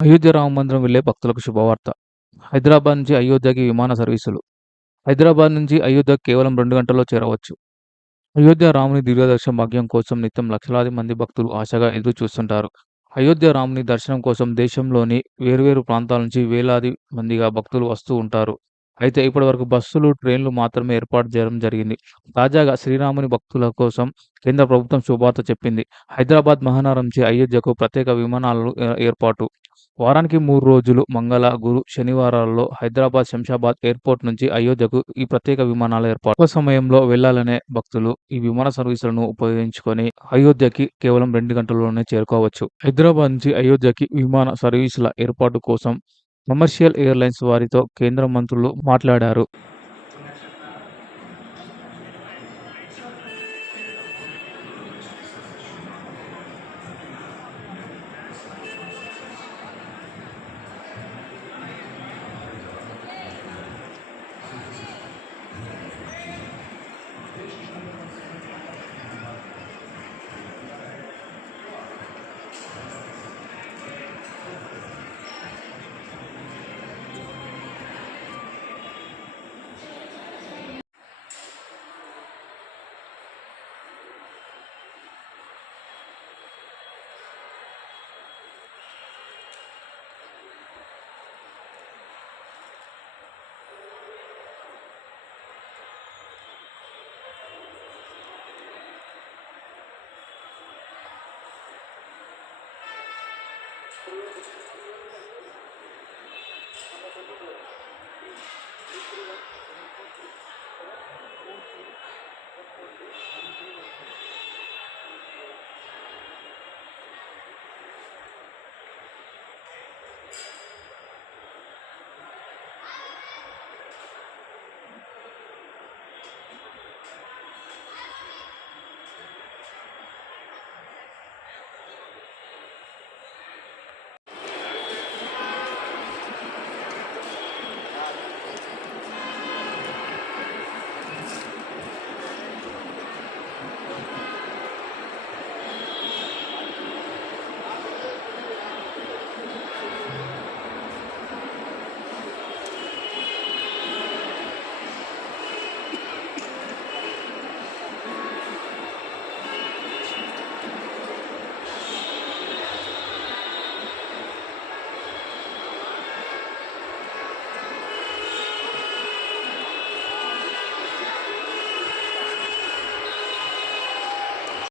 అయోధ్య రామ మందిరం వెళ్లే భక్తులకు శుభవార్త. హైదరాబాద్ నుంచి అయోధ్యకి విమాన సర్వీసులు. హైదరాబాద్ నుంచి అయోధ్యకు కేవలం 2 గంటల్లో చేరవచ్చు. అయోధ్య రాముని దివ్యదర్శన భాగ్యం కోసం నిత్యం లక్షలాది మంది భక్తులు ఆశగా ఎదురు చూస్తుంటారు. అయోధ్య రాముని దర్శనం కోసం దేశంలోని వేర్వేరు ప్రాంతాల నుంచి వేలాది మందిగా భక్తులు వస్తూ ఉంటారు. అయితే ఇప్పటివరకు బస్సులు, ట్రైన్లు మాత్రమే ఏర్పాటు చేయడం జరిగింది. తాజాగా శ్రీరాముని భక్తుల కోసం కేంద్ర ప్రభుత్వం శుభవార్త చెప్పింది. హైదరాబాద్ మహానగరం నుంచి అయోధ్యకు ప్రత్యేక విమానాలు ఏర్పాటు. వారానికి 3 రోజులు మంగళ, గురు, శనివారాల్లో హైదరాబాద్, శంషాబాద్ ఎయిర్‌పోర్ట్ నుంచి అయోధ్యకు ఈ ప్రత్యేక విమానాల ఏర్పాటు. తక్కువ సమయంలో వెళ్లాలనే భక్తులు ఈ విమాన సర్వీసులను ఉపయోగించుకొని అయోధ్యకి కేవలం 2 గంటల్లోనే చేరుకోవచ్చు. హైదరాబాద్ నుంచి అయోధ్యకి విమాన సర్వీసుల ఏర్పాటు కోసం కమర్షియల్ ఎయిర్‌లైన్స్ వారితో కేంద్ర మంత్రులు మాట్లాడారు.